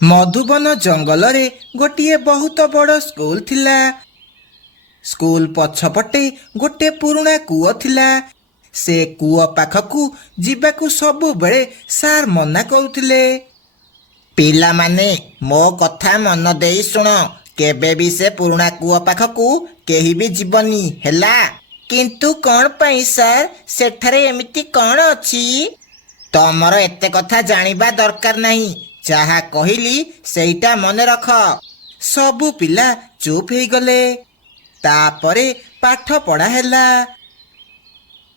मधुबन जंगल रे गोटे बहुत बड़ स्कूल थिला। स्कूल पछपटे गोटे पुराना कूଅ थिला। से कूଅ पाखकू जीवाकू सबु बेले सार मना करुथिले। पिला माने मो कथा मन देई सुन, केबे भी से पुराना कूଅ पाखकू केही भी जीवनी हैला। किंतु कौन पाई सार, सेठारे एमिति कौन अछि? तमर एते कथा जानिबा दरकार नहीं, जहा कहली सेटा मन रख। सबु पिला चुप हो गले। तापरे पाठ पढ़ा हैला।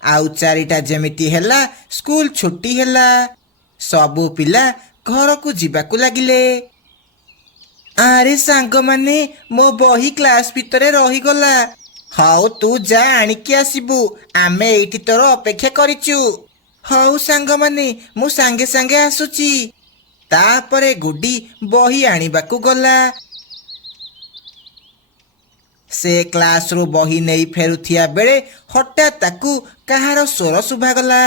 आउ चारिटा जेमिति हैला स्कूल छुट्टी हैला। सबु पिला घर को जीवाकू लागिले। आरे सांग माने मो बही क्लास भितरे रही गला। हाउ तू जा आनिकी आसीबू, आमे एइठी तोर अपेक्षा करिचु। हाउ सांग माने मु सांगे सांगे आसुची। तापरे गुड्डी बही आनिबाकू गला। से क्लास रू बही नहीं फेरुथिया बेले हठात ताकू कहार स्वर शुभागला।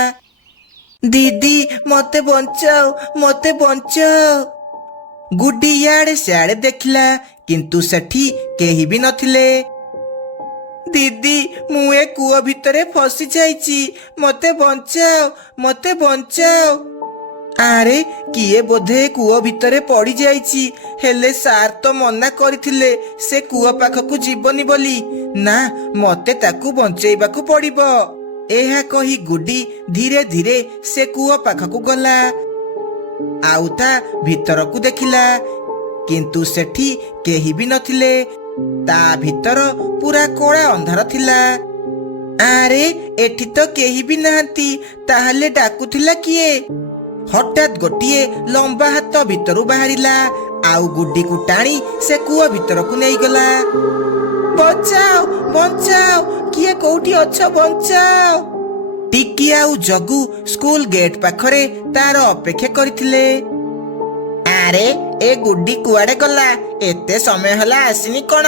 दीदी मते बंचाओ, मते बंचाओ। गुड्डी याड़े सियाड़े देखला, किंतु सेठी केही भी नथिले। दीदी मुए कूଅ भितरे फसी जाइची, मते बंचाओ, मते बंचाओ। आरे किए बोधे कूଅ भितरे पड़ी जाइची, हेले सार तो मना करथिले से कूଅ पाखकू जीवनी बोली। ना मते ताकू बंचेइबाकू पड़िबो। एहा कही गुड्डी धीरे धीरे से कूଅ पाखकू गला। आउता भितरकू देखिला, किंतु सेठी केही भी नथिले। ता भितर पूरा कोड़ा अंधार थिला। आरे एठी तो केही भी नाहंती, ताहले डाकुथिला किए? हठात गोटिए लंबा हाथ भितरू बाहरिला। आउ गुड्डी को टाणी से कूଅ भितरकू नहीं गला। बचाओ बचाओ, किए कोठी अच्छा बचाओ। टिकी आउ जगू स्कूल गेट पाखरे तार अपेक्षा करथिले। आरे ए गुड्डी कुआडे गला? एते समय हला आसिनी कोन?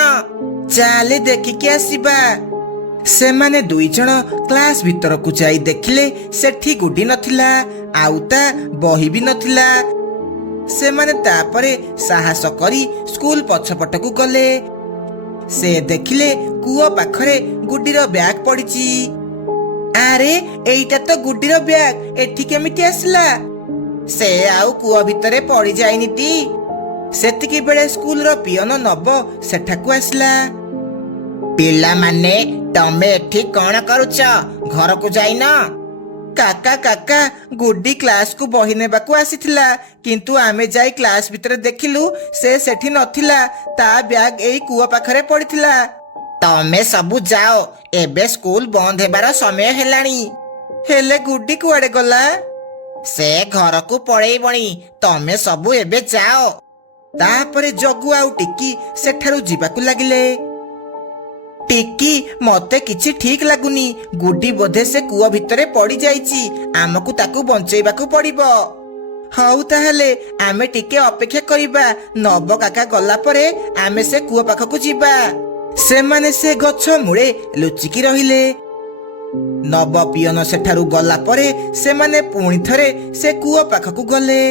चाले देखिके आसीबा। सेमाने दुई जण क्लास भितरकू जाई देखिले सेठी गुड्डी नथिला, आउता बही भी नथिला। सेमाने तापरे साहस करी स्कूल पछपटकू गले। से देखिले कूଅ पाखरे गुड्डीर बैग पड़िची। आरे एइटा तो गुड्डीर बैग, एठी केमिति आसला? से आउ कूଅ भितरे पड़ी जाइनिटी। सेतिकी बेले स्कूल रो पियन नब सेठाकू आसला। पिला माने तमे एठी कौन करुच? घर को जाइन? काका काका गुड्डी क्लास को बही नेबाकू आसीथिला, किंतु आमे जाई क्लास भितरे देखिलु से सेठी नथिला। ता बैग एई कूଅ पाखरे पड़िथिला। तमे सबु जाओ, एबे स्कूल बंद हेबार समय हेलानी। हेले गुड्डी कुआडे गला? से घर को पळेइबणी, तमे सबु एबे जाओ। तापरे जगू आउ टिकी सेठारु जीवाकू लागिले। टिकी मते किछि ठीक लागुनी, गुड्डी बोधे से कूଅ भितरे पड़ी जाइची, आमकू ताकू बंचेइबाकू पड़िबो। हाउ ताहले आमे टिके अपेक्षा करिबा। नब काका गला परे आमे से कूଅ पाखकू जीबा। सेमाने से गछ मुळे लुचिकी रहिले। नब पियन सेठारु गला परे सेमाने पुणी थरे से कूଅ पाखकू गले।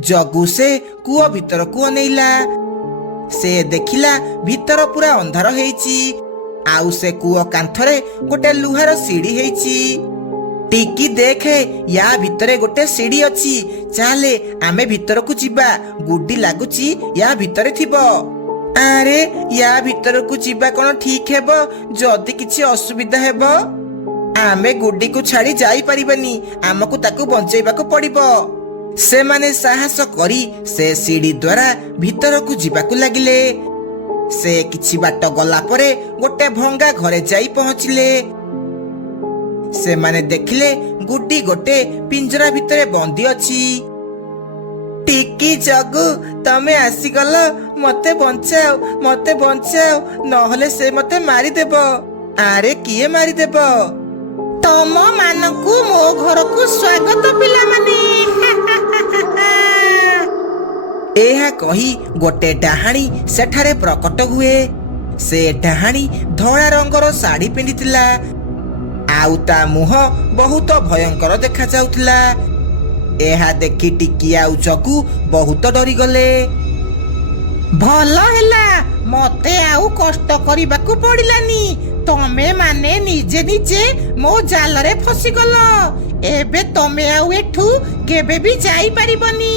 जगू से कूଅ भितरकू अनेइला। से देखिला भितर पूरा अंधार हेइची। आउ से कूଅ कांथरे गोटे लुहार सीढ़ी हेइची। टिकी देखे, या भितरे गोटे सीढ़ी अछि। चाले आमे भितरकू जीबा, गुड्डी लागुची या भितरे थिबो। आरे या भितरकू जीबा कोन ठीक हेबो? जदी किछि असुविधा हेबो आमे गुड्डी को छाड़ी जाई परिबानी, आमकू ताकू बंचेइबाकू पड़िबो। सेमाने साहस करी से सीढ़ी द्वारा भितरकू जीवाकू लागिले। से किछि बाट गला परे गोटे भंगा घरे जाई पहुंचिले। सेमाने देखिले गुड्डी गोटे पिंजरा भितरे बंदी अछि। टिकी जगू तमे आसीगल, मते बंचाओ, मते बंचाओ, नहले से मते मारी देबो। आरे किए मारी देबो? तम मानकू मो घर को स्वागत पिला माने। एहा कही गोटे डाहाणी सेठारे प्रकट हुए। से डाहाणी धड़ा रंगर साड़ी पिंधिथिला। आउ ता मुह बहुत भयंकर देखा जाउथिला। ଏହା ଦେଖି ଟିକି ଆଉ ଜଗୁ ବହୁତ ଡରିଗଲେ। ଭଲ ହେଲା, ମତେ ଆଉ କଷ୍ଟ କରିବାକୁ ପଡିଲାନି। ତମେ ମାନେ ନିଜେ ନିଜେ ମୋ ଜାଲରେ ଫସିଗଲ। ଏବେ ତମେ ଆଉ ଏଠୁ କେବେ ବି ଯାଇପାରିବନି।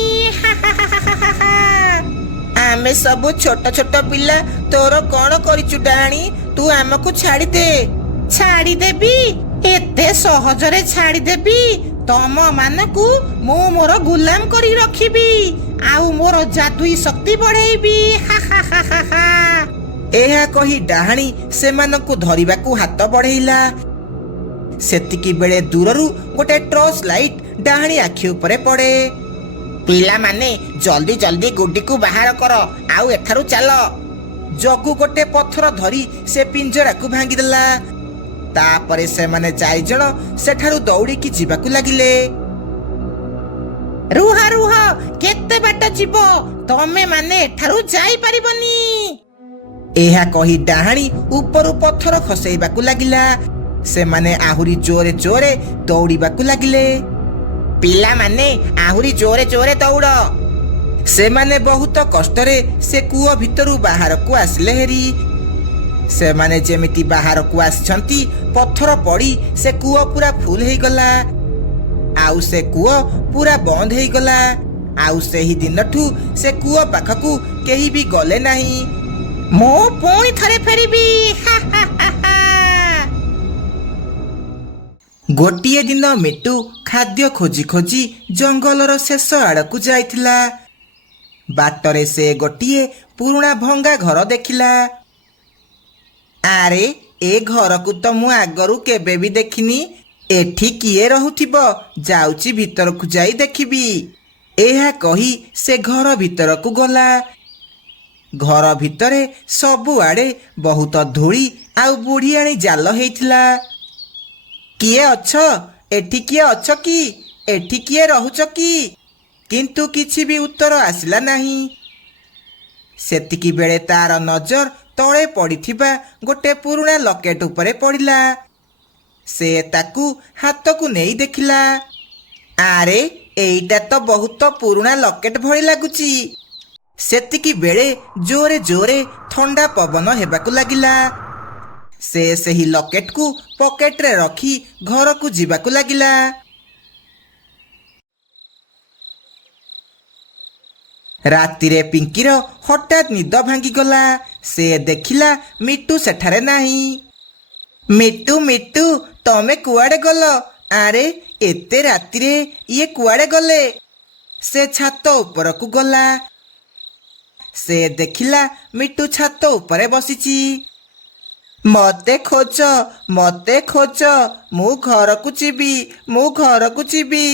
ଆମେ ସବୁ ଛୋଟ ଛୋଟ ପିଲା, ତୋର କଣ କରିଛୁ ଡାହାଣୀ? ତୁ ଆମକୁ ଛାଡ଼ିଦେ। ଛାଡ଼ିଦେବି? ଏତେ ସହଜରେ ଛାଡ଼ିଦେବି? ତମ ମାନଙ୍କୁ ମୁଁ ମୋର ଗୁଲାମ କରି ରଖିବି ଆଉ ମୋର ଜାଦୁଇ ଶକ୍ତି ବଢେଇବି। ଏହା କହି ଡାହାଣୀ ସେମାନଙ୍କୁ ଧରିବାକୁ ହାତ ବଢେଇଲା। ସେତିକି ବେଳେ ଦୂରରୁ ଗୋଟେ ଟର୍ଚ୍ଚ ଲାଇଟ୍ ଡାହାଣୀ ଆଖି ଉପରେ ପଡେ। ପିଲାମାନେ ଜଲ୍ଦି ଜଲ୍ଦି ଗୁଡିକୁ ବାହାର କର ଆଉ ଏଠାରୁ ଚାଲ। ଜଗୁ ଗୋଟେ ପଥର ଧରି ସେ ପିଞ୍ଜରାକୁ ଭାଙ୍ଗିଦେଲା। ତାପରେ ସେମାନେ 4 ଜଣ ସେଠାରୁ ଦୌଡ଼ିକି ଯିବାକୁ ଲାଗିଲେ। ରୁହ ରୁହ, କେତେ ବାଟ ଯିବ? ତମେ ମାନେ ଏଠାରୁ ଯାଇପାରିବନି। ଏହା କହି ଡାହାଣୀ ଉପରୁ ପଥର ଖସେଇବାକୁ ଲାଗିଲା। ସେମାନେ ଆହୁରି ଜୋରେ ଜୋରେ ଦୌଡ଼ିବାକୁ ଲାଗିଲେ। ପିଲାମାନେ ଆହୁରି ଜୋରେ ଜୋରେ ଦୌଡ଼। ସେମାନେ ବହୁତ କଷ୍ଟରେ ସେ କୂଅ ଭିତରୁ ବାହାରକୁ ଆସିଲେ ହେରି। ସେମାନେ ଯେମିତି ବାହାରକୁ ଆସିଛନ୍ତି, ପଥର ପଡ଼ି ସେ କୂଅ ପୁରା ଫୁଲ ହେଇଗଲା ଆଉ ସେ କୂଅ ପୁରା ବନ୍ଦ ହେଇଗଲା। ଆଉ ସେହି ଦିନଠୁ ସେ କୂଅ ପାଖକୁ କେହି ବି ଗଲେ ନାହିଁ। ମୁଁ ପୁଣି ଥରେ ଫେରିବି। ଗୋଟିଏ ଦିନ ମିଟୁ ଖାଦ୍ୟ ଖୋଜି ଖୋଜି ଜଙ୍ଗଲର ଶେଷ ଆଡ଼କୁ ଯାଇଥିଲା। ବାଟରେ ସେ ଗୋଟିଏ ପୁରୁଣା ଭଙ୍ଗା ଘର ଦେଖିଲା। ଆରେ, ଏ ଘରକୁ ତ ମୁଁ ଆଗରୁ କେବେ ବି ଦେଖିନି। ଏଠି କିଏ ରହୁଥିବ? ଯାଉଛି ଭିତରକୁ ଯାଇ ଦେଖିବି। ଏହା କହି ସେ ଘର ଭିତରକୁ ଗଲା। ଘର ଭିତରେ ସବୁଆଡ଼େ ବହୁତ ଧୂଳି ଆଉ ବୁଢ଼ିଆଣୀ ଜାଲ ହେଇଥିଲା। କିଏ ଅଛ? ଏଠି କିଏ ଅଛ କି? ଏଠି କିଏ ରହୁଛ କି? କିନ୍ତୁ କିଛି ବି ଉତ୍ତର ଆସିଲା ନାହିଁ। ସେତିକି ବେଳେ ତାର ନଜର ତଳେ ପଡ଼ିଥିବା ଗୋଟେ ପୁରୁଣା ଲକେଟ ଉପରେ ପଡ଼ିଲା। ସେ ତାକୁ ହାତକୁ ନେଇ ଦେଖିଲା। ଆରେ, ଏଇଟା ତ ବହୁତ ପୁରୁଣା ଲକେଟ ଭଳି ଲାଗୁଛି। ସେତିକି ବେଳେ ଜୋରେ ଜୋରେ ଥଣ୍ଡା ପବନ ହେବାକୁ ଲାଗିଲା। ସେ ସେହି ଲକେଟକୁ ପକେଟରେ ରଖି ଘରକୁ ଯିବାକୁ ଲାଗିଲା। ରାତିରେ ପିଙ୍କିର ହଠାତ୍ ନିଦ ଭାଙ୍ଗିଗଲା। ସେ ଦେଖିଲା ମିଟୁ ସେଠାରେ ନାହିଁ। ମିଟୁ ମିଟୁ, ତମେ କୁଆଡ଼େ ଗଲ? ଆରେ, ଏତେ ରାତିରେ ଇଏ କୁଆଡ଼େ ଗଲେ? ସେ ଛାତ ଉପରକୁ ଗଲା। ସେ ଦେଖିଲା ମିଟୁ ଛାତ ଉପରେ ବସିଛି। ମତେ ଖୋଜ, ମତେ ଖୋଜ, ମୁଁ ଘରକୁ ଯିବି, ମୁଁ ଘରକୁ ଯିବି।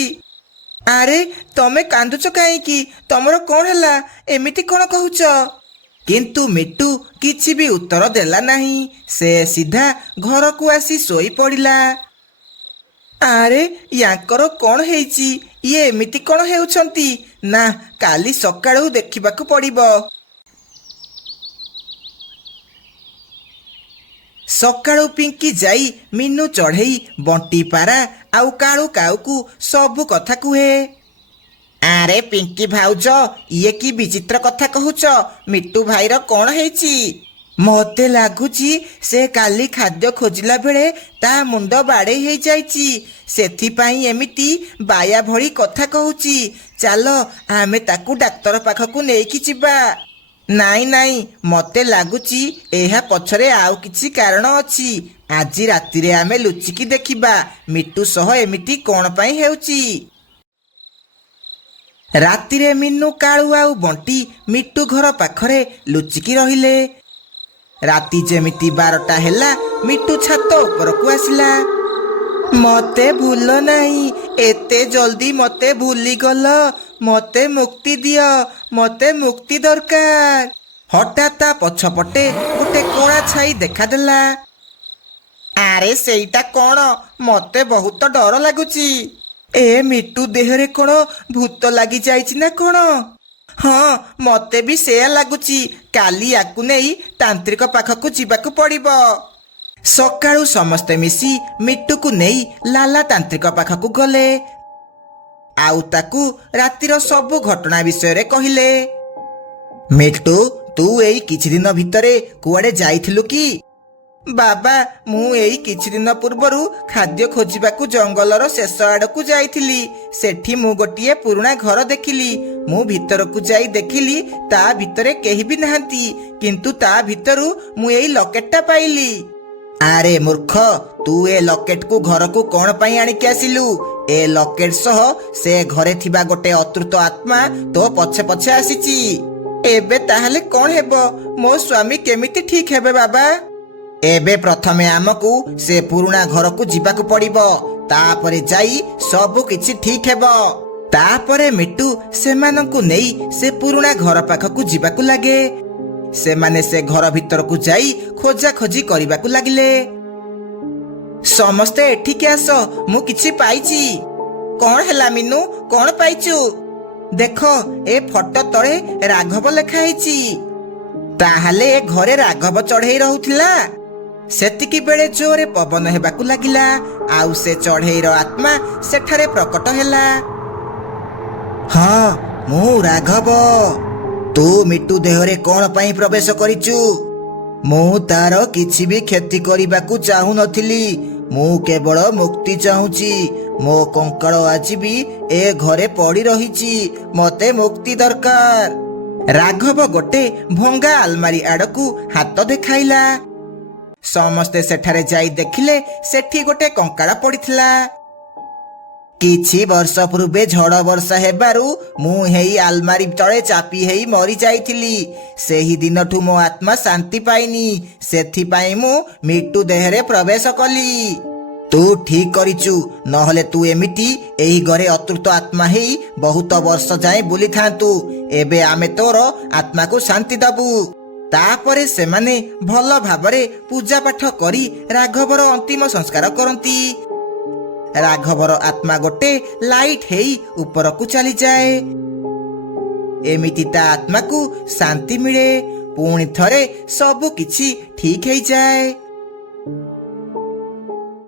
ଆରେ, ତମେ କାନ୍ଦୁଛ କାହିଁକି? ତମର କଣ ହେଲା? ଏମିତି କଣ କହୁଛ? କିନ୍ତୁ ମିଟୁ କିଛି ବି ଉତ୍ତର ଦେଲା ନାହିଁ। ସେ ସିଧା ଘରକୁ ଆସି ଶୋଇ ପଡ଼ିଲା। ଆରେ, ୟାଙ୍କର କଣ ହେଇଛି? ଇଏ ଏମିତି କଣ ହେଉଛନ୍ତି? ନା, କାଲି ସକାଳୁ ଦେଖିବାକୁ ପଡ଼ିବ। ସକାଳୁ ପିଙ୍କି ଯାଇ ମିନୁ ଚଢ଼େଇ, ବଣ୍ଟି ପାରା ଆଉ କାଳୁ କାଉକୁ ସବୁ କଥା କୁହେ। ଆରେ ପିଙ୍କି ଭାଉଜ, ଇଏ କି ବିଚିତ୍ର କଥା କହୁଛ? ମିଟୁ ଭାଇର କଣ ହେଇଛି? ମତେ ଲାଗୁଛି ସେ କାଲି ଖାଦ୍ୟ ଖୋଜିଲା ବେଳେ ତା ମୁଣ୍ଡ ବାଡ଼େଇ ହେଇଯାଇଛି। ସେଥିପାଇଁ ଏମିତି ବାୟା ଭଳି କଥା କହୁଛି। ଚାଲ, ଆମେ ତାକୁ ଡାକ୍ତର ପାଖକୁ ନେଇକି ଯିବା। ନାଇଁ ନାଇଁ, ମତେ ଲାଗୁଛି ଏହା ପଛରେ ଆଉ କିଛି କାରଣ ଅଛି। ଆଜି ରାତିରେ ଆମେ ଲୁଚିକି ଦେଖିବା ମିଟୁ ସହ ଏମିତି କଣ ପାଇଁ ହେଉଛି। ରାତିରେ ମିନୁ, କାଳୁ ଆଉ ବଣ୍ଟି ମିଟୁ ଘର ପାଖରେ ଲୁଚିକି ରହିଲେ। ରାତି ଯେମିତି 12ଟା ହେଲା, ମିଟୁ ଛାତ ଉପରକୁ ଆସିଲା। ମତେ ଭୁଲ ନାହିଁ, ଏତେ ଜଲ୍ଦି ମତେ ଭୁଲିଗଲ। ମତେ ମୁକ୍ତି ଦିଅ, ମତେ ମୁକ୍ତି ଦରକାର। ହଠାତ୍ ତା ପଛପଟେ ଗୋଟେ କଳା ଛାଇ ଦେଖାଦେଲା। ଆରେ, ସେଇଟା କଣ? ମତେ ବହୁତ ଡର ଲାଗୁଛି। ଏ ମିଟୁ ଦେହରେ କଣ ଭୂତ ଲାଗି ଯାଇଛି ନା କଣ? ହଁ, ମତେ ବି ସେୟା ଲାଗୁଛି। କାଲି ୟାକୁ ନେଇ ତାନ୍ତ୍ରିକ ପାଖକୁ ଯିବାକୁ ପଡ଼ିବ। ସକାଳୁ ସମସ୍ତେ ମିଶି ମିଟୁକୁ ନେଇ ଲାଲା ତାନ୍ତ୍ରିକ ପାଖକୁ ଗଲେ। ଆଉ ତାକୁ ରାତିର ସବୁ ଘଟଣା ବିଷୟରେ କହିଲେ। ମିଟୁ, ତୁ ଏଇ କିଛି ଦିନ ଭିତରେ କୁଆଡେ ଯାଇଥିଲୁ କି? ବାବା, ମୁଁ ଏଇ କିଛି ଦିନ ପୂର୍ବରୁ ଖାଦ୍ୟ ଖୋଜିବାକୁ ଜଙ୍ଗଲର ଶେଷ ଆଡକୁ ଯାଇଥିଲି। ସେଠି ମୁଁ ଗୋଟିଏ ପୁରୁଣା ଘର ଦେଖିଲି। ମୁଁ ଭିତରକୁ ଯାଇ ଦେଖିଲି ତା ଭିତରେ କେହି ବି ନାହାନ୍ତି, କିନ୍ତୁ ତା ଭିତରୁ ମୁଁ ଏଇ ଲକେଟଟା ପାଇଲି। ଆରେ ମୂର୍ଖ, ତୁ ଏ ଲକେଟକୁ ଘରକୁ କଣ ପାଇଁ ଆଣିକି ଆସିଲୁ? ଏ ଲକେଟ ସହ ସେ ଘରେ ଥିବା ଗୋଟେ ଅତୃପ୍ତ ଆତ୍ମା ତୋ ପଛେ ପଛେ ଆସିଛି। ଏବେ ତାହେଲେ କଣ ହେବ? ମୋ ସ୍ୱାମୀ କେମିତି ଠିକ ହେବେ ବାବା? ଏବେ ପ୍ରଥମେ ଆମକୁ ସେ ପୁରୁଣା ଘରକୁ ଯିବାକୁ ପଡିବ, ତାପରେ ଯାଇ ସବୁ କିଛି ଠିକ ହେବ। ତାପରେ ମିଟୁ ସେମାନଙ୍କୁ ନେଇ ସେ ପୁରୁଣା ଘର ପାଖକୁ ଯିବାକୁ ଲାଗେ। ସେମାନେ ସେ ଘର ଭିତରକୁ ଯାଇ ଖୋଜାଖୋଜି କରିବାକୁ ଲାଗିଲେ। ସମସ୍ତେ ଏଠିକି ଆସ, ମୁଁ କିଛି ପାଇଛି। କଣ ହେଲା ମିନୁ, କଣ ପାଇଛୁ? ଦେଖ, ଏ ଫଟୋ ତଳେ ରାଘବ ଲେଖା ହେଇଛି। ତାହେଲେ ଏ ଘରେ ରାଘବ ଚଢେଇ ରହୁଥିଲା। ସେତିକି ବେଳେ ଜୋରେ ପବନ ହେବାକୁ ଲାଗିଲା, ଆଉ ସେ ଚଢେଇର ଆତ୍ମା ସେଠାରେ ପ୍ରକଟ ହେଲା। ହଁ, ମୁଁ ରାଘବ। ତୁ ମିଟୁ ଦେହରେ କଣ ପାଇଁ ପ୍ରବେଶ କରିଛୁ? ମୁଁ ତାର କିଛି ବି କ୍ଷତି କରିବାକୁ ଚାହୁଁନଥିଲି। ମୁଁ କେବଳ ମୁକ୍ତି ଚାହୁଁଛି। ମୋ କଙ୍କାଳ ଆଜି ବି ଏ ଘରେ ପଡି ରହିଛି। ମତେ ମୁକ୍ତି ଦରକାର। ରାଘବ ଗୋଟେ ଭଙ୍ଗା ଆଲମାରୀ ଆଡକୁ ହାତ ଦେଖାଇଲା। ସମସ୍ତେ ସେଠାରେ ଯାଇ ଦେଖିଲେ ସେଠି ଗୋଟେ କଙ୍କାଳ ପଡିଥିଲା। କିଛି ବର୍ଷ ପୂର୍ବେ ଝଡ଼ ବର୍ଷା ହେବାରୁ ମୁଁ ହେଇ ଆଲମାରୀ ତଳେ ଚାପି ହେଇ ମରି ଯାଇଥିଲି। ସେହି ଦିନଠୁ ମୋ ଆତ୍ମା ଶାନ୍ତି ପାଇନି। ସେଥିପାଇଁ ମୁଁ ମିଟୁ ଦେହରେ ପ୍ରବେଶ କଲି। ତୁ ଠିକ କରିଛୁ, ନହେଲେ ତୁ ଏମିତି ଏହି ଘରେ ଅତୃପ୍ତ ଆତ୍ମା ହେଇ ବହୁତ ବର୍ଷ ଯାଏଁ ବୁଲିଥାନ୍ତୁ। ଏବେ ଆମେ ତୋର ଆତ୍ମାକୁ ଶାନ୍ତି ଦବୁ। ତାପରେ ସେମାନେ ଭଲ ଭାବରେ ପୂଜା ପାଠ କରି ରାଘବର ଅନ୍ତିମ ସଂସ୍କାର କରନ୍ତି। ରାଘବର ଆତ୍ମା ଗୋଟେ ଲାଇଟ୍ ହେଇ ଉପରକୁ ଚାଲିଯାଏ। ଏମିତି ତା ଆତ୍ମାକୁ ଶାନ୍ତି ମିଳେ। ପୁଣି ଥରେ ସବୁ କିଛି ଠିକ ହେଇଯାଏ।